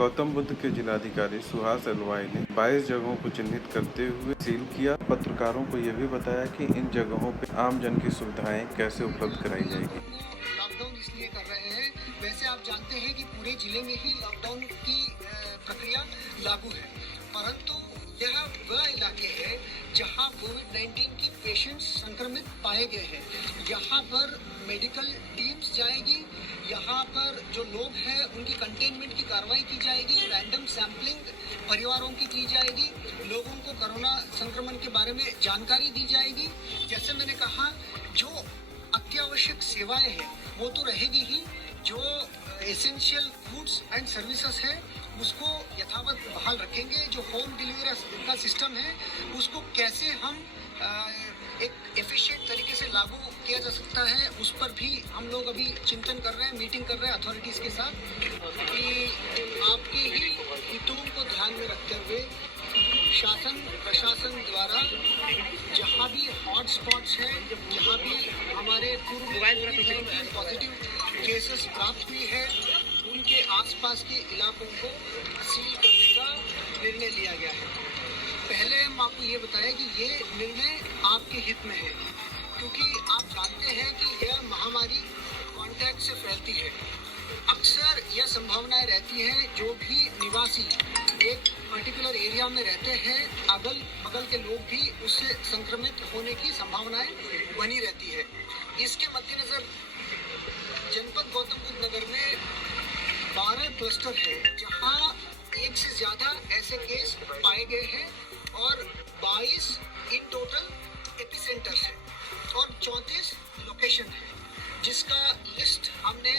गौतम बुद्ध के जिलाधिकारी सुहास एलवाई ने 22 जगहों को चिन्हित करते हुए सील किया। पत्रकारों को यह भी बताया कि इन जगहों पर आम जन की सुविधाएं कैसे उपलब्ध कराई जाएगी। लॉकडाउन इसलिए कर रहे हैं, वैसे आप जानते हैं कि पूरे जिले में ही लॉकडाउन की प्रक्रिया लागू है, परंतु यह वह इलाके है जहां कोविड-19 के पेशेंट्स संक्रमित पाए गए हैं। यहाँ पर मेडिकल टीम्स जाएगी, यहाँ पर जो लोग हैं उनकी कंटेनमेंट की कार्रवाई की जाएगी, रैंडम सैंपलिंग परिवारों की जाएगी, लोगों को कोरोना संक्रमण के बारे में जानकारी दी जाएगी। जैसे मैंने कहा, जो अत्यावश्यक सेवाएं हैं वो तो रहेगी ही, जो एसेंशियल गुड्स एंड सर्विसेज है उसको यथावत बहाल रखेंगे। जो होम डिलीवरी का सिस्टम है उसको कैसे हम एक एफिशिएंट तरीके से लागू किया जा सकता है, उस पर भी हम लोग अभी चिंतन कर रहे हैं, मीटिंग कर रहे हैं अथॉरिटीज़ के साथ कि आपके ही हितों को ध्यान में रखते हुए शासन प्रशासन द्वारा जहाँ भी हॉट स्पॉट्स हैं, जहाँ भी हमारे पूर्व पॉजिटिव केसेस प्राप्त हुई है, उनके आसपास के इलाकों को सील करने का निर्णय लिया गया है। पहले हम आपको ये बताएं कि ये निर्णय आपके हित में है, क्योंकि आप जानते हैं कि यह महामारी कॉन्टैक्ट से फैलती है। अक्सर यह संभावनाएं रहती है, जो भी निवासी एक पर्टिकुलर एरिया में रहते हैं, अगल बगल के लोग भी उससे संक्रमित होने की संभावनाएं बनी रहती है। इसके मद्देनजर जनपद गौतम बुद्ध नगर में 12 क्लस्टर है, जहां एक से ज्यादा ऐसे केस पाए गए हैं और 22 इन टोटल एपिसेंटर्स है और 34 लोकेशन है, जिसका लिस्ट हमने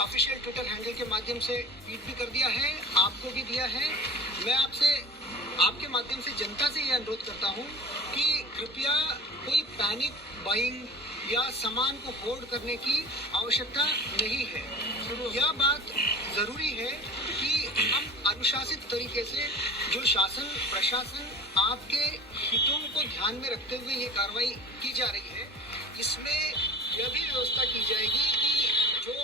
ऑफिशियल ट्विटर हैंडल के माध्यम से ट्वीट भी कर दिया है, आपको भी दिया है। मैं आपसे आपके माध्यम से जनता से ये अनुरोध करता हूँ कि कृपया कोई पैनिक बाइंग या सामान को होल्ड करने की आवश्यकता नहीं है। यह बात जरूरी है कि हम अनुशासित तरीके से, जो शासन प्रशासन आपके हितों को ध्यान में रखते हुए ये कार्रवाई की जा रही है, इसमें यह भी व्यवस्था की जाएगी कि जो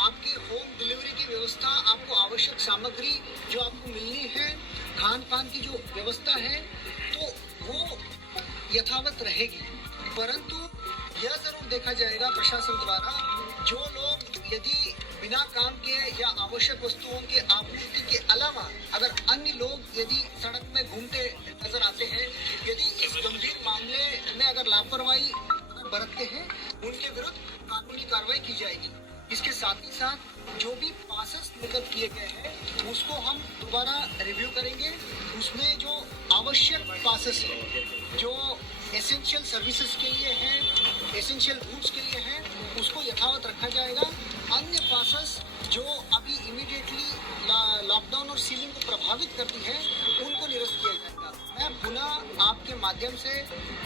आपकी होम डिलीवरी की व्यवस्था, आपको आवश्यक सामग्री जो आपको मिलनी है, खान पान की जो व्यवस्था है, तो वो यथावत रहेगी। परंतु यह जरूर देखा जाएगा प्रशासन द्वारा, जो लोग यदि बिना काम के या आवश्यक वस्तुओं के आपूर्ति के अलावा अगर अन्य लोग यदि सड़क में घूमते नजर आते हैं, यदि इस गंभीर मामले में अगर लापरवाही बरतते हैं, उनके विरुद्ध कानूनी कार्रवाई की जाएगी। इसके साथ ही साथ जो भी पासेस निर्गत किए गए हैं उसको हम दोबारा रिव्यू करेंगे। उसमें जो आवश्यक पासेस हैं, जो एसेंशियल सर्विसेज के लिए हैं, एसेंशियल गुड्स के लिए हैं, उसको यथावत रखा जाएगा। अन्य पासेस जो अभी इमीडिएटली लॉकडाउन और सीलिंग को प्रभावित करती है, उनको निरस्त किया जाएगा। मैं पुनः आपके माध्यम से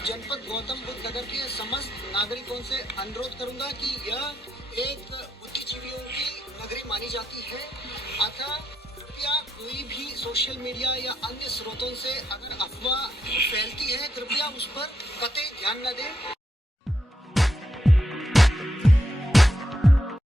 जनपद गौतम बुद्ध नगर के समस्त नागरिकों से अनुरोध करूंगा कि यह एक बुद्धिजीवियों की नगरी मानी जाती है, अतः कृपया कोई भी सोशल मीडिया या अन्य स्रोतों से अगर अफवाह फैलती है, कृपया उस पर कतई ध्यान न दें।